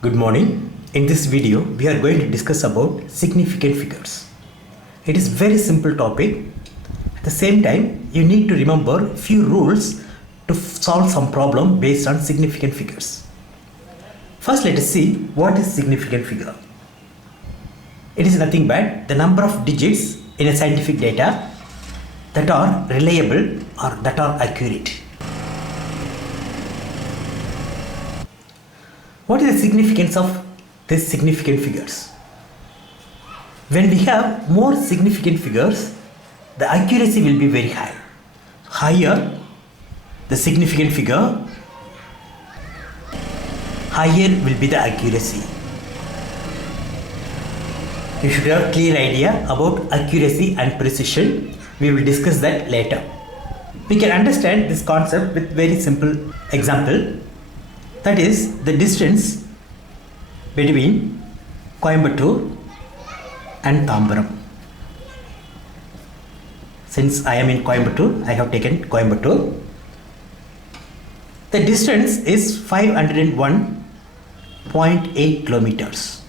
Good morning. In this video, we are going to discuss about significant figures. It is very simple topic. At the same time, you need to remember few rules to solve some problem based on significant figures. First, let us see what is significant figure. It is nothing but the number of digits in a scientific data that are reliable or that are accurate. What is the significance of these significant figures? When we have more significant figures, the accuracy will be very high. Higher the significant figure, higher will be the accuracy. You should have a clear idea about accuracy and precision. We will discuss that later. We can understand this concept with very simple example. That is the distance between Coimbatore and Tambaram. Since I am in Coimbatore, I have taken Coimbatore. The distance is 501.8 kilometers.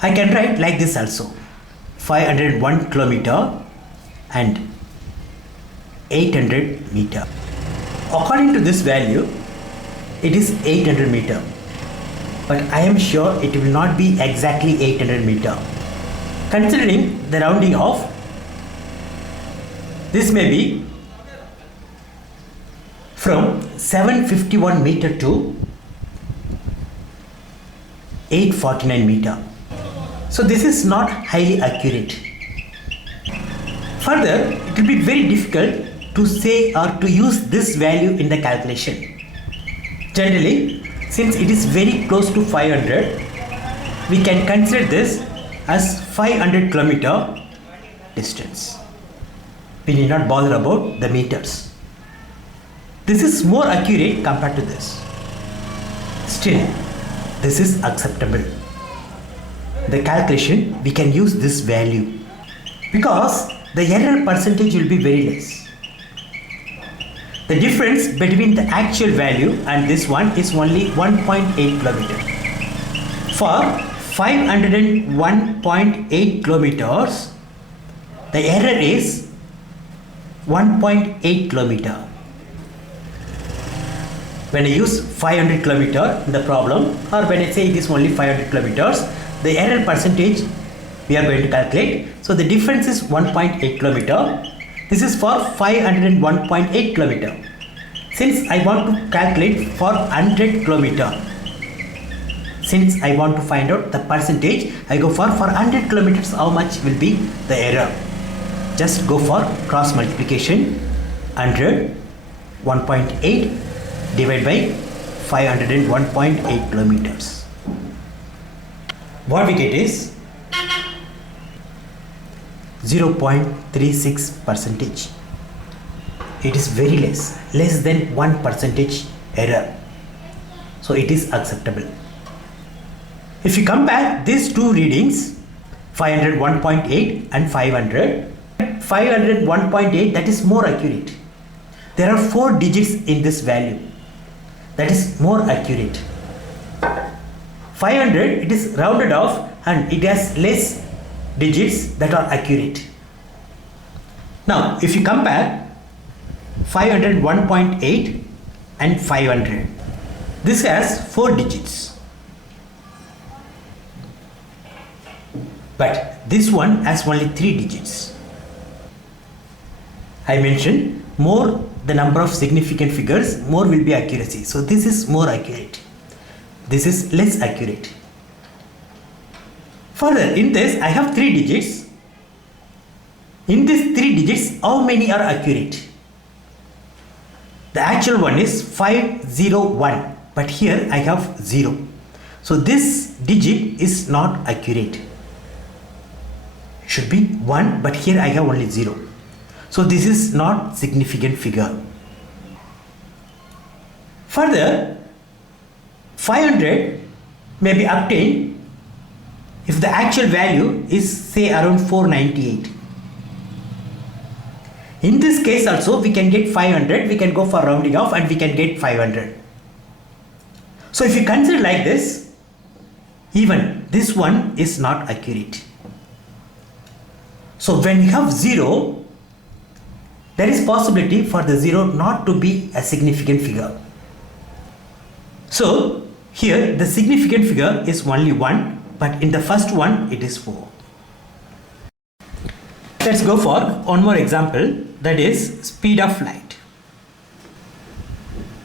I can write like this also. 501 kilometer and 800 meter. According to this value, it is 800 meter, but I am sure it will not be exactly 800 meter. Considering the rounding off, this may be from 751 meter to 849 meter. So this is not highly accurate. Further, it will be very difficult to say or to use this value in the calculation. Generally, since it is very close to 500, we can consider this as 500 kilometer distance. We need not bother about the meters. This is more accurate compared to this. Still, this is acceptable. The calculation, we can use this value because the error percentage will be very less. The difference between the actual value and this one is only 1.8 kilometers. For 501.8 kilometers, the error is 1.8 kilometer. When I use 500 kilometer in the problem, or when I say it is only 500 kilometers, the error percentage we are going to calculate. So the difference is 1.8 kilometer. This is for 501.8 kilometer. Since I want to calculate for 100 kilometer, since I want to find out the percentage, I go for 100 kilometers how much will be the error. Just go for cross multiplication. 100, 1.8 divided by 501.8 kilometers. What we get is 0.36 percentage. It is very less than 1% error. So it is acceptable. If you compare these two readings, 501.8 and 501.8, that is more accurate. There are 4 digits in this value. That is more accurate. 500, it is rounded off and it has less digits that are accurate. Now, if you compare 501.8 and 500, this has 4 digits. But this one has only 3 digits. I mentioned more the number of significant figures, more will be accuracy. So this is more accurate. This is less accurate. Further, in this I have 3 digits. In these 3 digits, how many are accurate? The actual one is 501, but here I have 0. So this digit is not accurate. It should be 1, but here I have only 0. So this is not significant figure. Further, 500 may be obtained if the actual value is say around 498. In this case also we can get 500, we can go for rounding off and we can get 500. So if you consider like this, even this one is not accurate. So when you have 0, there is possibility for the 0 not to be a significant figure. So here the significant figure is only 1, but in the first one it is 4. Let's go for one more example, that is speed of light.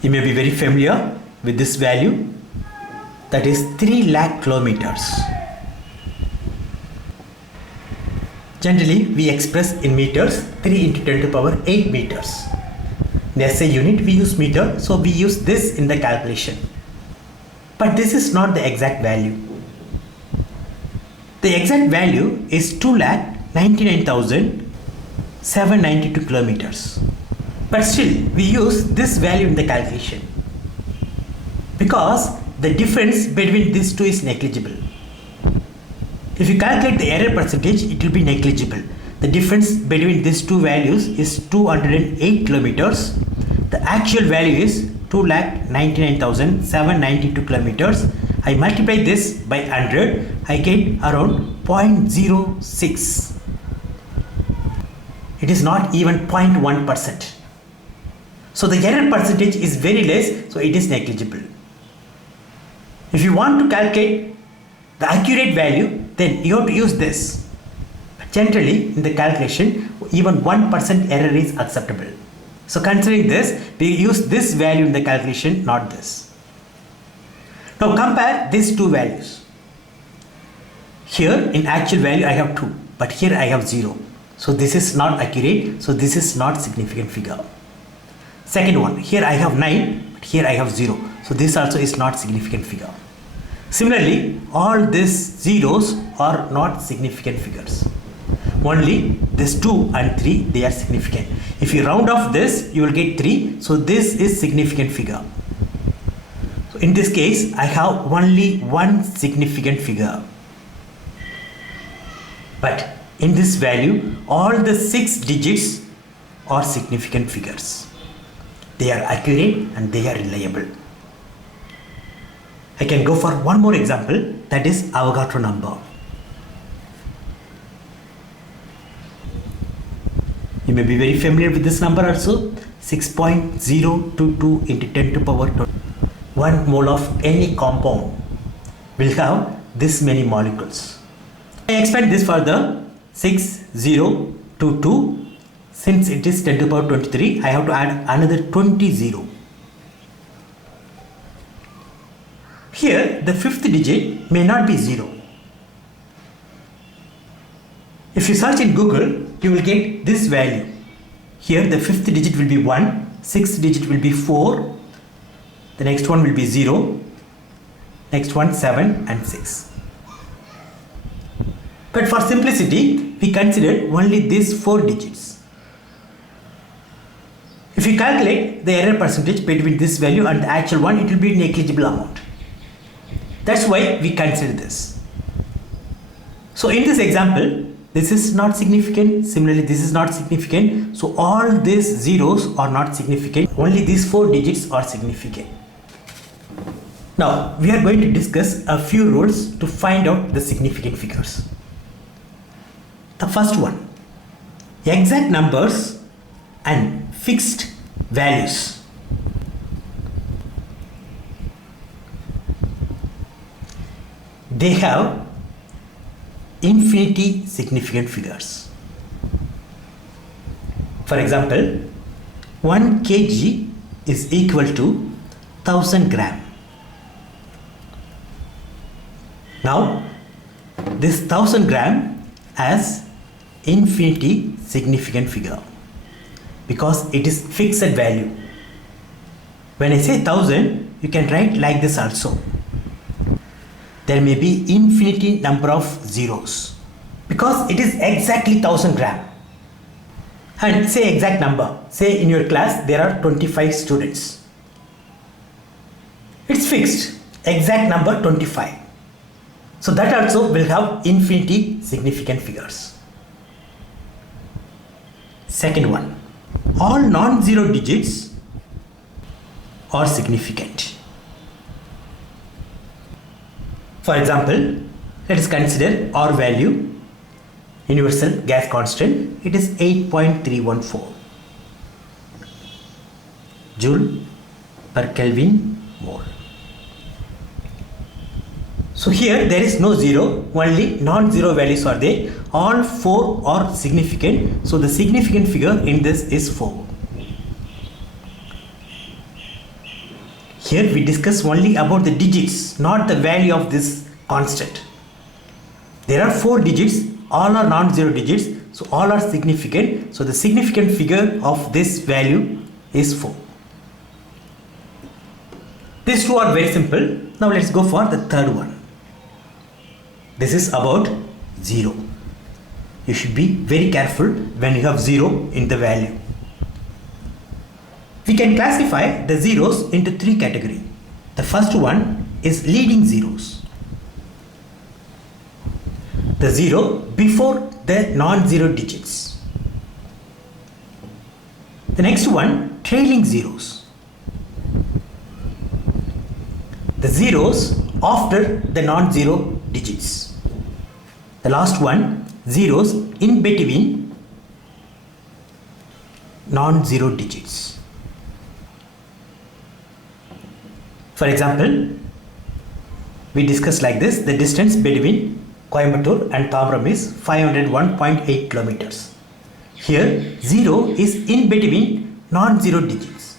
You may be very familiar with this value, that is 3 lakh kilometers. Generally we express in meters 3 into 10 to the power 8 meters. In SI unit we use meter, so we use this in the calculation. But this is not the exact value. The exact value is 2,99,792 kilometers. But still we use this value in the calculation because the difference between these two is negligible. If you calculate the error percentage, it will be negligible. The difference between these two values is 208 kilometers. The actual value is 2,99,792 kilometers. I multiply this by 100, I get around 0.06. It is not even 0.1%. So the error percentage is very less, so it is negligible. If you want to calculate the accurate value, then you have to use this. Generally in the calculation, even 1% error is acceptable. So considering this, we use this value in the calculation, not this. Now compare these two values. Here in actual value I have 2, but here I have 0. So this is not accurate, so this is not significant figure. Second one, here I have 9, but here I have 0. So this also is not significant figure. Similarly, all these zeros are not significant figures. Only this 2 and 3, they are significant. If you round off this, you will get 3. So this is significant figure. So in this case, I have only one significant figure. But in this value, all the 6 digits are significant figures. They are accurate and they are reliable. I can go for one more example, that is Avogadro number. You may be very familiar with this number also, 6.022 into 10 to the power 20. 1 mole of any compound will have this many molecules. I expand this further, 6022. Since it is 10 to the power 23, I have to add another 20 0. Here the 5th digit may not be 0. If you search in Google, you will get this value. Here the 5th digit will be 1, 6th digit will be 4, the next one will be 0, next one 7 and 6. But for simplicity, we consider only these 4 digits. If you calculate the error percentage between this value and the actual one, it will be a negligible amount. That's why we consider this. So in this example, this is not significant. Similarly, this is not significant. So all these zeros are not significant. Only these 4 digits are significant. Now we are going to discuss a few rules to find out the significant figures. The first one, exact numbers and fixed values. They have infinity significant figures. For example, 1 kg is equal to 1000 gram. Now this 1000 gram has infinity significant figure because it is fixed value. When I say 1000, you can write like this also. There may be infinity number of zeros because it is exactly 1000 gram. And say exact number, say in your class there are 25 students. It's fixed, exact number 25. So that also will have infinity significant figures. Second one, all non-zero digits are significant. For example, let us consider R value, universal gas constant, it is 8.314 joule per Kelvin mole. So here there is no zero, only non-zero values are there. All four are significant. So the significant figure in this is 4. Here we discuss only about the digits, not the value of this constant. There are 4 digits, all are non-zero digits, so all are significant. So the significant figure of this value is 4. These two are very simple. Now let's go for the third one. This is about 0. You should be very careful when you have 0 in the value. We can classify the zeros into 3 categories. The first one is leading zeros. The 0 before the non-zero digits. The next one, trailing zeros. The zeros after the non-zero digits. The last one, zeros in between non-zero digits. For example, we discussed like this, the distance between Coimbatore and Tambaram is 501.8 kilometers. Here 0 is in between non-zero digits.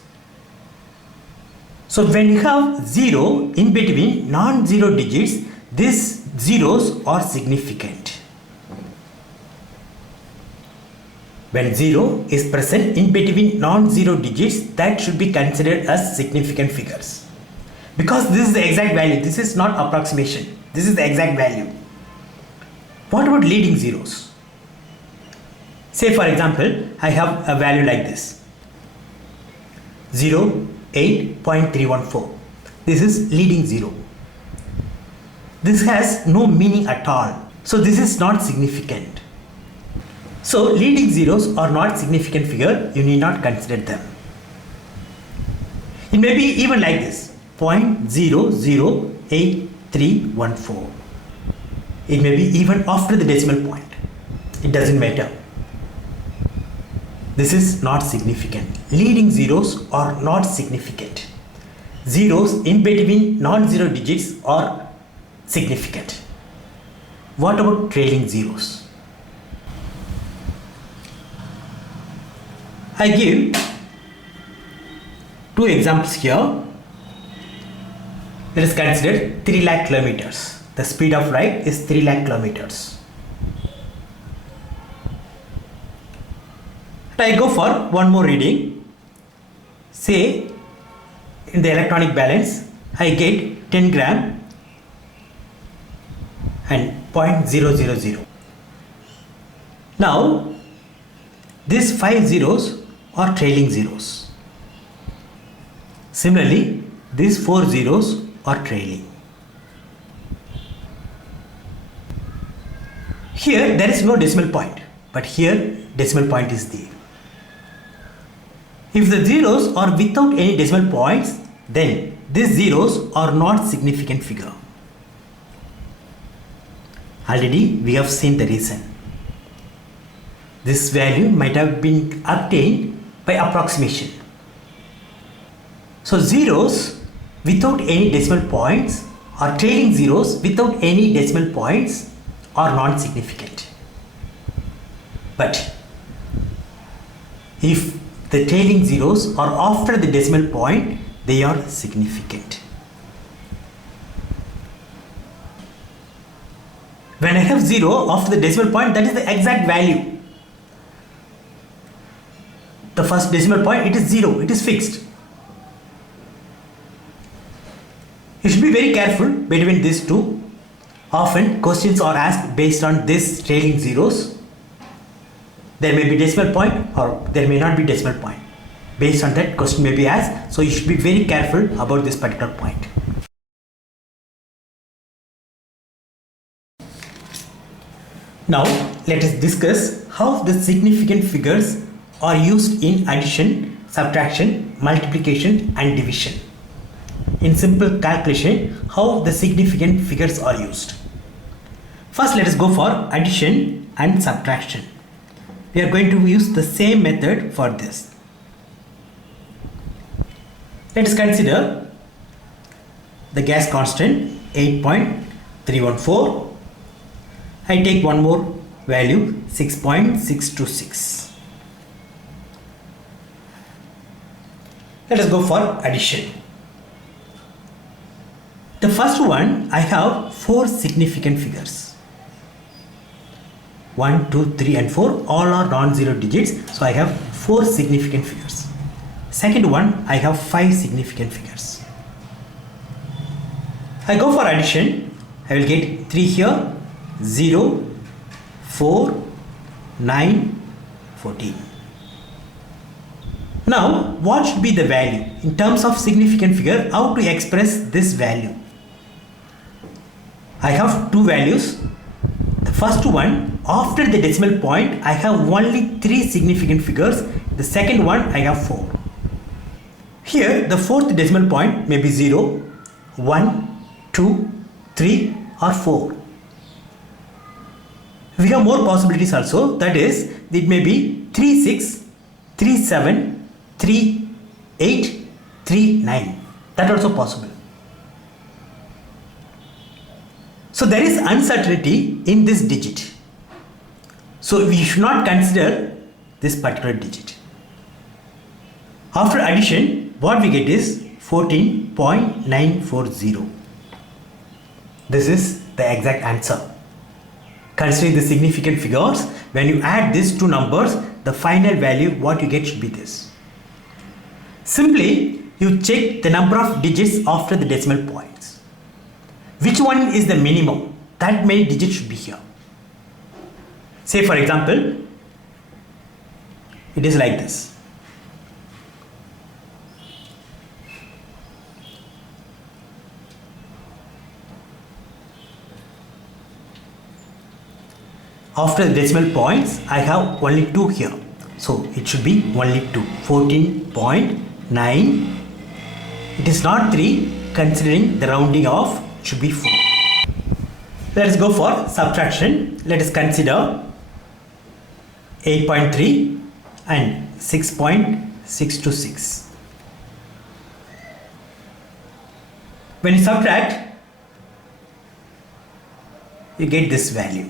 So when you have 0 in between non-zero digits, these zeros are significant. When 0 is present in between non-zero digits, that should be considered as significant figures. Because this is the exact value, this is not approximation, this is the exact value. What about leading zeros? Say for example, I have a value like this, 8.314. This is leading zero. This has no meaning at all. So this is not significant. So leading zeros are not significant figure, you need not consider them. It may be even like this, 0.008314. It may be even after the decimal point. It doesn't matter. This is not significant. Leading zeros are not significant. Zeros in between non-zero digits are significant. What about trailing zeros? I give 2 examples here. Let us consider 3 lakh kilometers. The speed of light is 3 lakh kilometers. I go for one more reading. Say in the electronic balance I get 10 gram and 0.000. Now these 5 zeros are trailing zeros. Similarly, these 4 zeros are trailing. Here there is no decimal point, but here decimal point is there. If the zeros are without any decimal points, then these zeros are not significant figure. Already we have seen the reason. This value might have been obtained by approximation. So zeros without any decimal points or trailing zeros without any decimal points are non-significant. But if the trailing zeros are after the decimal point, they are significant. When I have 0 after the decimal point, that is the exact value. The first decimal point, it is 0, it is fixed. You should be very careful between these two. Often questions are asked based on these trailing zeros. There may be decimal point or there may not be decimal point. Based on that, question may be asked. So you should be very careful about this particular point. Now let us discuss how the significant figures are used in addition, subtraction, multiplication and division. in simple calculation how the significant figures are used. First, let us go for addition and subtraction. We are going to use the same method for this. Let us consider the gas constant 8.314. I take one more value 6.626. Let us go for addition. The first one, I have 4 significant figures. 1, 2, 3 and 4 all are non-zero digits, so I have 4 significant figures. Second one, I have 5 significant figures. I go for addition, I will get 3 here, 0, 4, 9, 14. Now, what should be the value? In terms of significant figure, how to express this value? I have 2 values. The first one, after the decimal point, I have only 3 significant figures. The second one, I have 4. Here, the fourth decimal point may be 0, 1, 2, 3 or 4. We have more possibilities also, that is, it may be 3, 6, 3, 7, 3, 8, 3, 9. That also possible. So there is uncertainty in this digit. So we should not consider this particular digit. After addition, what we get is 14.940. This is the exact answer. Considering the significant figures, when you add these two numbers, the final value what you get should be this. Simply, you check the number of digits after the decimal points. Which one is the minimum? That many digits should be here. Say for example, it is like this. After the decimal points, I have only 2 here. So it should be only 2. 14.9. It is not 3, considering the rounding off should be 4. Let us go for subtraction. Let us consider 8.3 and 6.626. When you subtract, you get this value.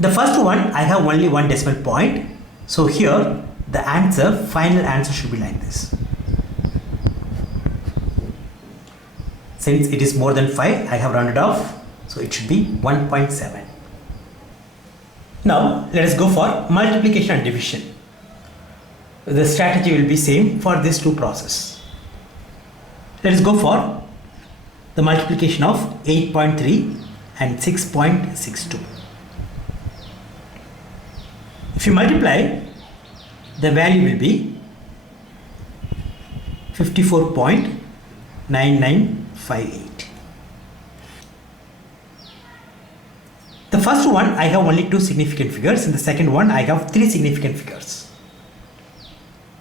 The first one, I have only 1 decimal point. So here, the answer, final answer should be like this. Since it is more than 5, I have rounded off. So it should be 1.7. Now, let us go for multiplication and division. The strategy will be same for these two processes. Let us go for the multiplication of 8.3 and 6.62. If you multiply, the value will be 54.9958. The first one, I have only 2 significant figures. In the second one, I have 3 significant figures.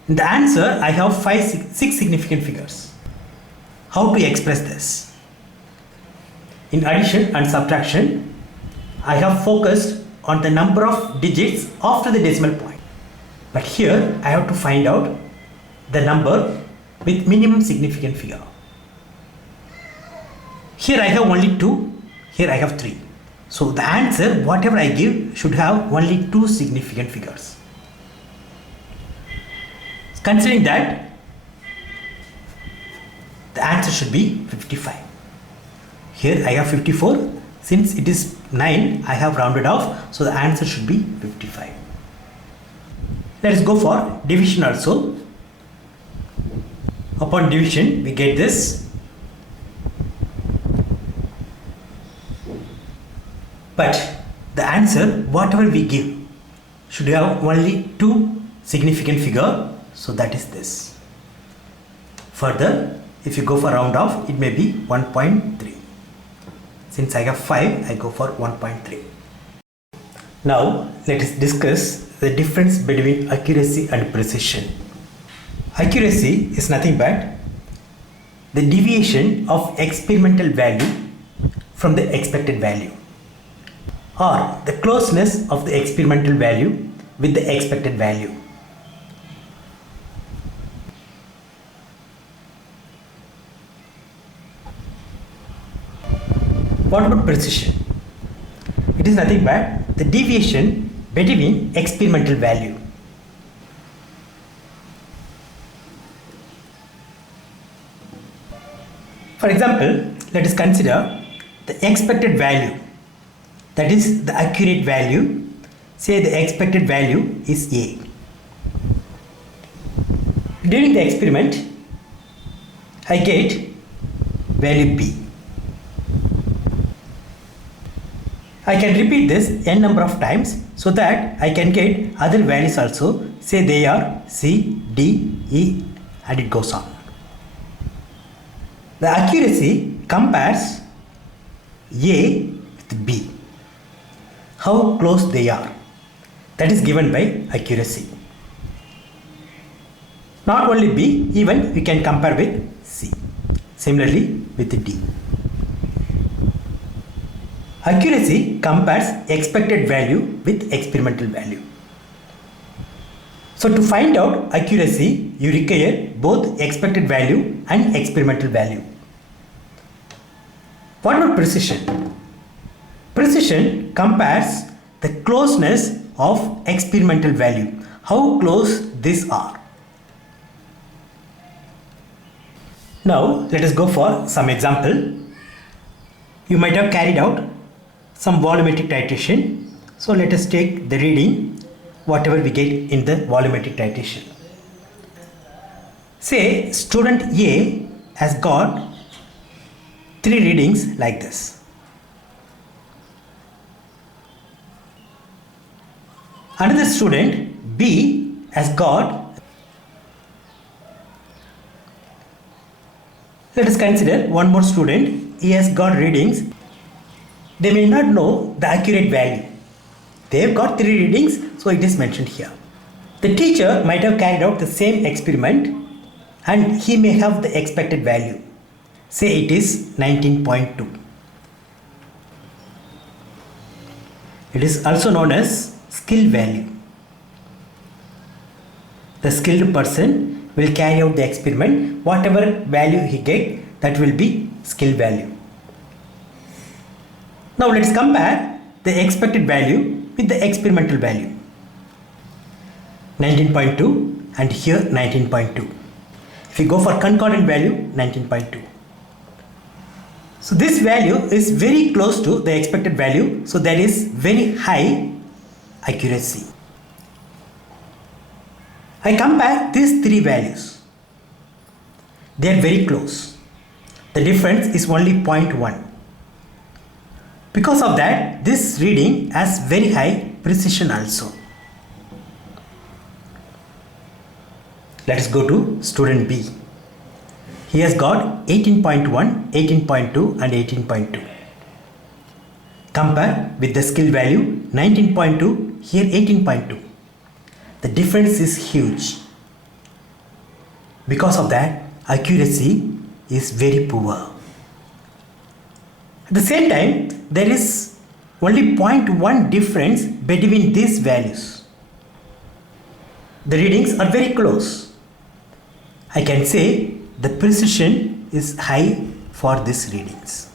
In the answer, I have 6 significant figures. How to express this? In addition and subtraction, I have focused on the number of digits after the decimal point. But here, I have to find out the number with minimum significant figure. Here I have only 2, here I have 3. So the answer, whatever I give, should have only 2 significant figures. Considering that, the answer should be 55. Here I have 54. Since it is 9, I have rounded off, so the answer should be 55. Let us go for division also. Upon division, we get this. But the answer, whatever we give, should have only 2 significant figure, so that is this. Further, if you go for round off, it may be 1.3. Since I have 5, I go for 1.3. Now, let us discuss the difference between accuracy and precision. Accuracy is nothing but the deviation of experimental value from the expected value, or the closeness of the experimental value with the expected value. What about precision? It is nothing but the deviation between experimental value. For example, let us consider the expected value, that is the accurate value. Say the expected value is A. During the experiment, I get value B. I can repeat this n number of times so that I can get other values also. Say they are C, D, E, and it goes on. The accuracy compares A with B. How close they are. That is given by accuracy. Not only B, even we can compare with C. Similarly with D. Accuracy compares expected value with experimental value. So to find out accuracy, you require both expected value and experimental value. What about precision? Precision compares the closeness of experimental value. How close these are. Now let us go for some example. You might have carried out some volumetric titration. So let us take the reading whatever we get in the volumetric titration. Say student A has got 3 readings like this. Another student B has got, let us consider one more student. He has got readings. They may not know the accurate value. They have got 3 readings, so it is mentioned here. The teacher might have carried out the same experiment and he may have the expected value. Say it is 19.2. It is also known as skill value. The skilled person will carry out the experiment. Whatever value he gets, that will be skill value. Now let us compare the expected value with the experimental value. 19.2 and here 19.2. If we go for concordant value, 19.2. So this value is very close to the expected value, so there is very high accuracy. I compare these 3 values. They are very close. The difference is only 0.1. Because of that, this reading has very high precision also. Let us go to student B. He has got 18.1, 18.2 and 18.2. Compare with the skill value 19.2, here 18.2. The difference is huge. Because of that, accuracy is very poor. At the same time, there is only 0.1 difference between these values. The readings are very close. I can say the precision is high for these readings.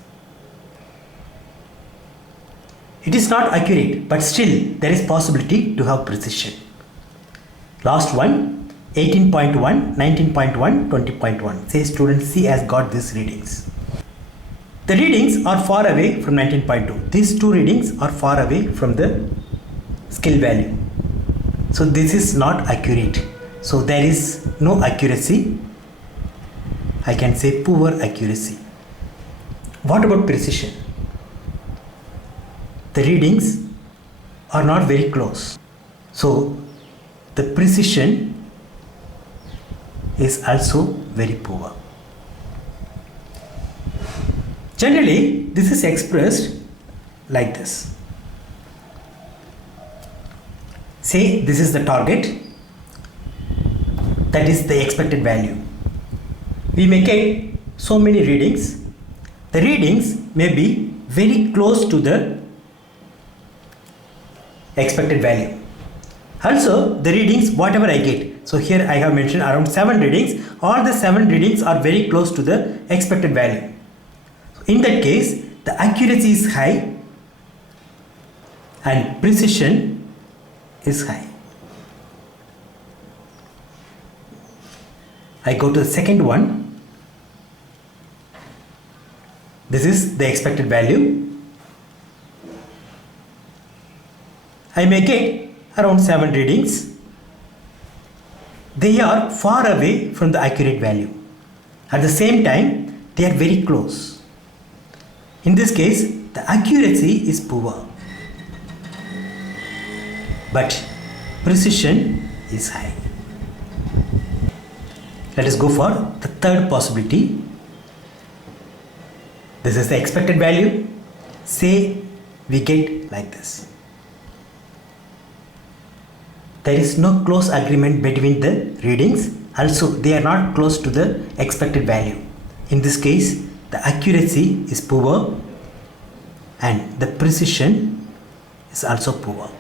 It is not accurate, but still there is possibility to have precision. Last one, 18.1, 19.1, 20.1. Say student C has got these readings. The readings are far away from 19.2. These 2 readings are far away from the skill value. So this is not accurate. So there is no accuracy. I can say poor accuracy. What about precision? The readings are not very close. So the precision is also very poor. Generally, this is expressed like this. Say this is the target, that is the expected value. We may get so many readings. The readings may be very close to the expected value. Also, the readings whatever I get, so here I have mentioned around 7 readings, all the 7 readings are very close to the expected value. In that case, the accuracy is high and precision is high. I go to the second one. This is the expected value. I may get around 7 readings. They are far away from the accurate value. At the same time, they are very close. In this case, the accuracy is poor, but precision is high. Let us go for the third possibility. This is the expected value. Say we get like this. There is no close agreement between the readings. Also, they are not close to the expected value. In this case, the accuracy is poor and the precision is also poor.